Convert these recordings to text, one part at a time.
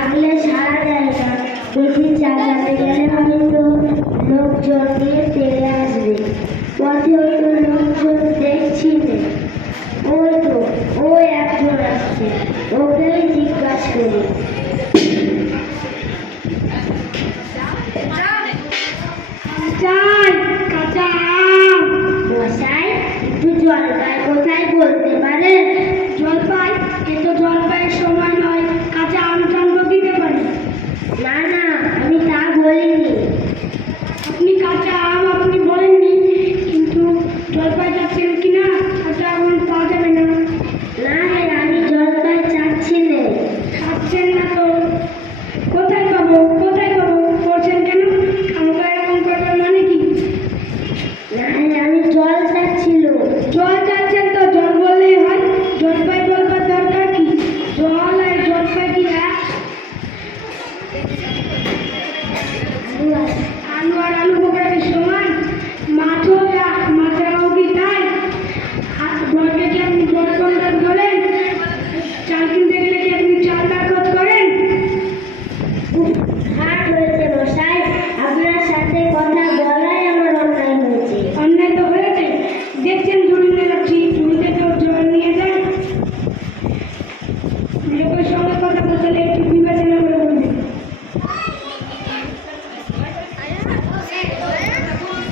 থাকলে সারা যায় না। বেশি চালাতে গেলে হয়তো লোকজন নিয়ে তেড়ে আসবে। পথে হয়তো লোকজন দেখছি না। ওই তো ওই একজন আসছে, ওকেই জিজ্ঞাসা করি। মশাই, একটু জলপাই কোথায় বলতে পারেন? জলপাই? কিন্তু জলপাইয়ের সময় নয়, কাঁচা আম টামও দিতে পারি। না না, আমি তা বলিনি। আপনি কাঁচা আম আপনি বলেননি, কিন্তু জলপাই যাচ্ছেন কিনা কাঁচা আম পাওয়া যাবে না। না রে, আমি জলপাই চাচ্ছি না। খাচ্ছেন না তো কোথায় পাবো কোথায় পাবো করছেন কেন? আমাকে এরকম করবার মানে কি? না রে, আমি জল চাচ্ছিল। জল চাচ্ছেন তো জল বললেই হয়। জলপাই বলবার দরকার কি? জল আর জলপাই কি এক? আলু আর আলু বোকরাকে সমান? মাছও এক, মাছেরাও কি তাই? জলকে কি আপনি জল কন্ডার করেন? চাল কিনতে গেলে কি আপনি চাল খরচ করেন? হাট হয়েছে মশাই, আপনার সাথে কথা বলাই আমার অন্যায় হয়েছে। অন্যায় তো হয়েছে। দেখছেন ঝুড়ি যাচ্ছি, ঝুড়িতে কেউ জল নিয়ে যায়? লোকের সঙ্গে কথা বলতে একটু বিবেচনা করে বলবেন।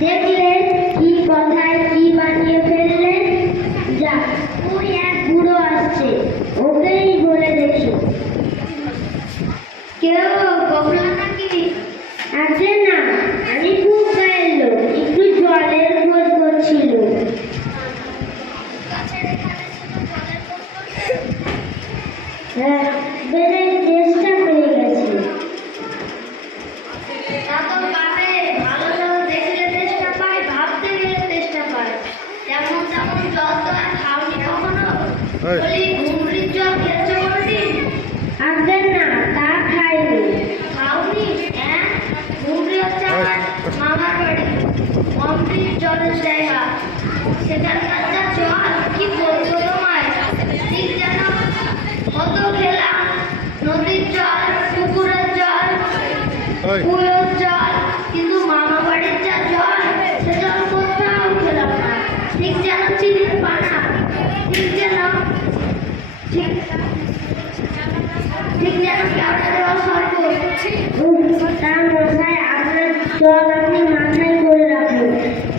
দেখলেন কি কথায় কি বানিয়ে ফেললেন? যাক, ওই এক বুড়ো আসছে, ওকেই বলে দেখি। কেউ বকলা নাকি? আছে না, আমি খুব গায়ের লোক, একটু জলের খোঁজ করছিল। হ্যাঁ, বেড়ে চেষ্টা করে গেছি। ভালো জল দেখলে চেষ্টা পায়, ভাবতে গেলে চেষ্টা পায়। যেমন তেমন জল তো আর খাওনি কখনো। বলি, ঘুমরির জল খেয়েছো কোনোদিন? আগে না, তা খাইনি। খাওনি? হ্যাঁ, ঘুমরি হচ্ছে আমার মামার বাড়ি, অমৃত জলের জায়গা। সেখানকার যা জল কি বলবো তোমায়, ঠিক যেন কত খেলাম। নদীর জল, পুকুরের জল, কুয়োর জল, কিন্তু মামা বাড়ির যা জল, সে জল কোথাও খেলাম না। ঠিক যেন চিনির পানা, ঠিক যেন কেওড়া দেওয়া শরবত। তা মশাই, আপনার জল আপনি মাথায় করে রাখুন।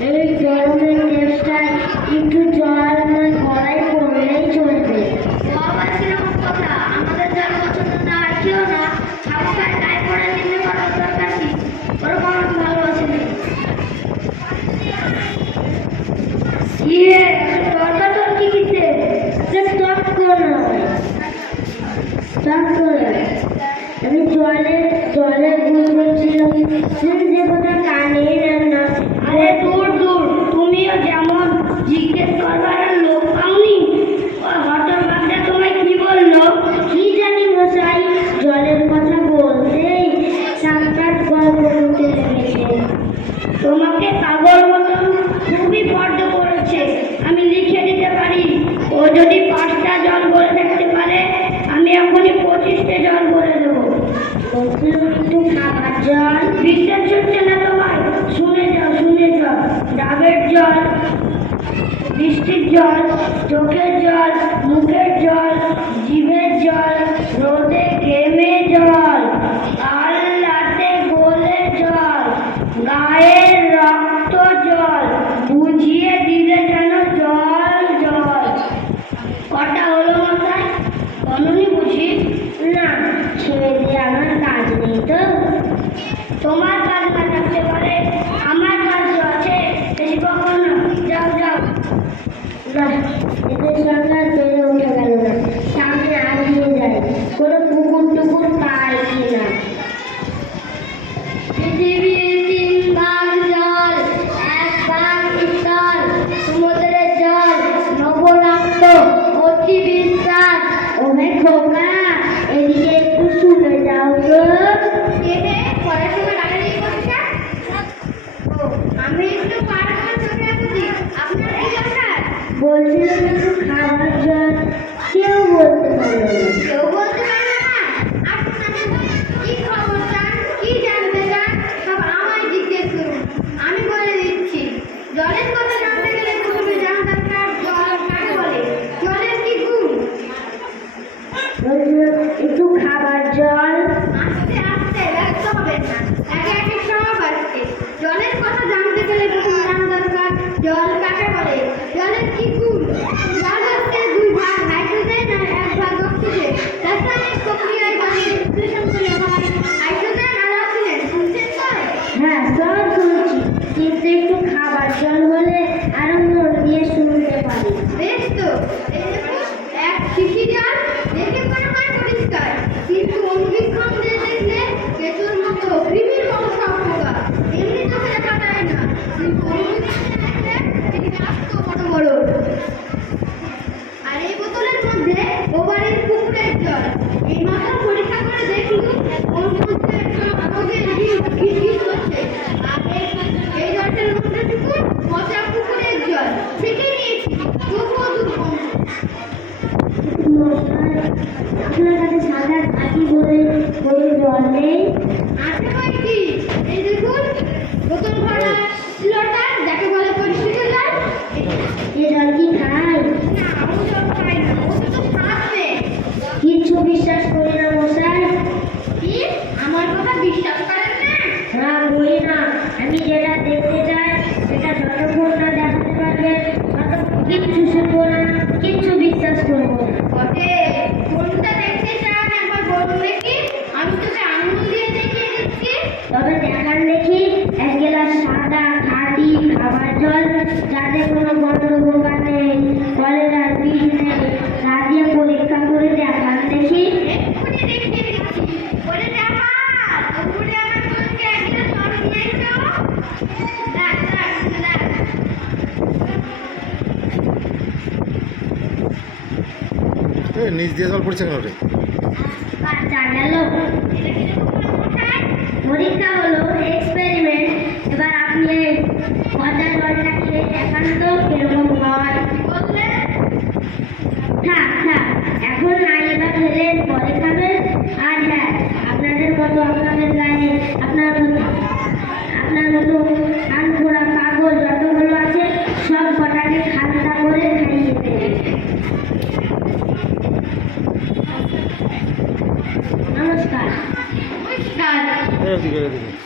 এই গরমের চেষ্টায় একটু জল আমার গলায় পড়লেই চলবে। বাবা, কিরকম কথা? আমাদের জল পছন্দ না হয় কেউ না, খাবার গায়ে পড়ে নিতে পারার দরকার কি? ওরকম আমাকে ভালোবাসে না। তর্কা তর্কি কিসে? তর্ক নয়, তর্ক নয়। আমি জলে ভুল বলছিলাম, যে কথা কানে না। আরে দূর দূর, তুমিও যেমন জিজ্ঞেস করবার লোক পাওনি। ওই হতভাগা তোমায় কি বললো? কি জানি মশাই, জলের কথা বলতেই সাক্ষাৎ গল্প করতে লেগেছে। তোমাকে পাগল মতন খুবই বড্ড করেছে। আমি লিখে দিতে পারি, ও যদি 5টা জল বলে দেখতে পারে, আমি এখনই 25টে জল বলে দেবো। একটু খাবার জল। বিশ্বাস হচ্ছে না তোমার? শুনে যাও শুনে যাও। ডাবের জল, বৃষ্টির জল, চোখের জল, মুখের জল, জিভের জল, রোদে ঘেমে জল, কাল রাতে গোলে জল, গায়ের রক্ত জল, বুঝিয়ে দিলে যেন জল জল। কটা হলো মশাই? বলনি বুঝি? না, ছেড়ে দিয়ে আমার কাজ নেই তো। তোমার কাজ না থাকতে পারে, আমার কাজ আছে। বেশি কখনো যাও যাও। না, এদের সঙ্গে আর বেড়ে উঠে গেল না। সামনে আগিয়ে যায়, কোনো পুকুর টুকুর পায় কিনা। পৃথিবীর 3 ভাগ জল, 1 ভাগ স্থল। সমুদ্রের জল লবণাক্ত, অতি বিশ্বাস। ওহে খোকা, এদিকে একটু শুনে যাও তো। পড়াশোনা কিন্তু অনুবীক্ষণ দিয়ে দেখলে কেঁচোর মতো কৃমির মতো সব পোকা এমনি চোখে দেখা যায় না, কিন্তু অনুবীক্ষণে দেখলে এটি এত বড় বড়। আর এই বোতলের মধ্যে ও বাড়ির পুকুরের জল। এই মাথা পরীক্ষা করে দেখলুম ওর মধ্যে কাগজের গিট হচ্ছে। আর এই জলটার মধ্যে টুকুন পচা পুকুরের জল থেকে নিয়েছি, তবুও দুর্গন্ধ। আপনার কাছে সাদা ঘাটি বলে কোনো জল নেই? আছে কয়েকটি, এই দেখুন বোতল ভরা স্লোটার, যাকে বলে পরিষ্কার জল। এ জল কি খায়? না, ও জল খায় না, ও তো খাবে। কিচ্ছু বিশ্বাস করি না মশাই। কি আমার কথা বিশ্বাস করেন না? না, করি না। আমি যেটা দেখতে চাই সেটা যতক্ষণ না দেখাতে পারবে ততক্ষণ কিচ্ছু শুনবো না, কিচ্ছু বিশ্বাস করবো না। বটে, কোনটা দেখতে চান একবার বলুন দেখি, আমি তোকে আঙুল দিয়ে দেখিয়ে দিচ্ছি। তবে দেখান দেখি এক গ্লাস সাদা খাঁটি খাবার জল, যাতে কোনো গন্ধ পোকা নেই, কলেরার বীজ নেই, তা দিয়ে পরীক্ষা করে দেখান দেখি। এক্ষুনি দেখিয়ে দিচ্ছি। বলে দেখা, তবুরে আমার বোনকে এক গ্লাস জল নিয়ে এসো। দেখ দেখ দেখ। নিচ দিয়ে জল পড়ছে কেন রে? বাচ্চা গেল। পরীক্ষা হলো, এক্সপেরিমেন্ট। এবার আপনি এই পচা জলটা খেয়ে দেখান তো কিরকম হয়। বললেন থাক থাক, এখন নাই, এবার খেলেন পরে খাবেন। আর হ্যাঁ, আপনাদের মতো আপনাদের গায়ে আপনার মতো কান ফোড়া কাগজ যতগুলো আছে সব কটাকে খালতা করে খাইয়ে দেবেন। নমস্কার। নমস্কার। এদিকে এদিকে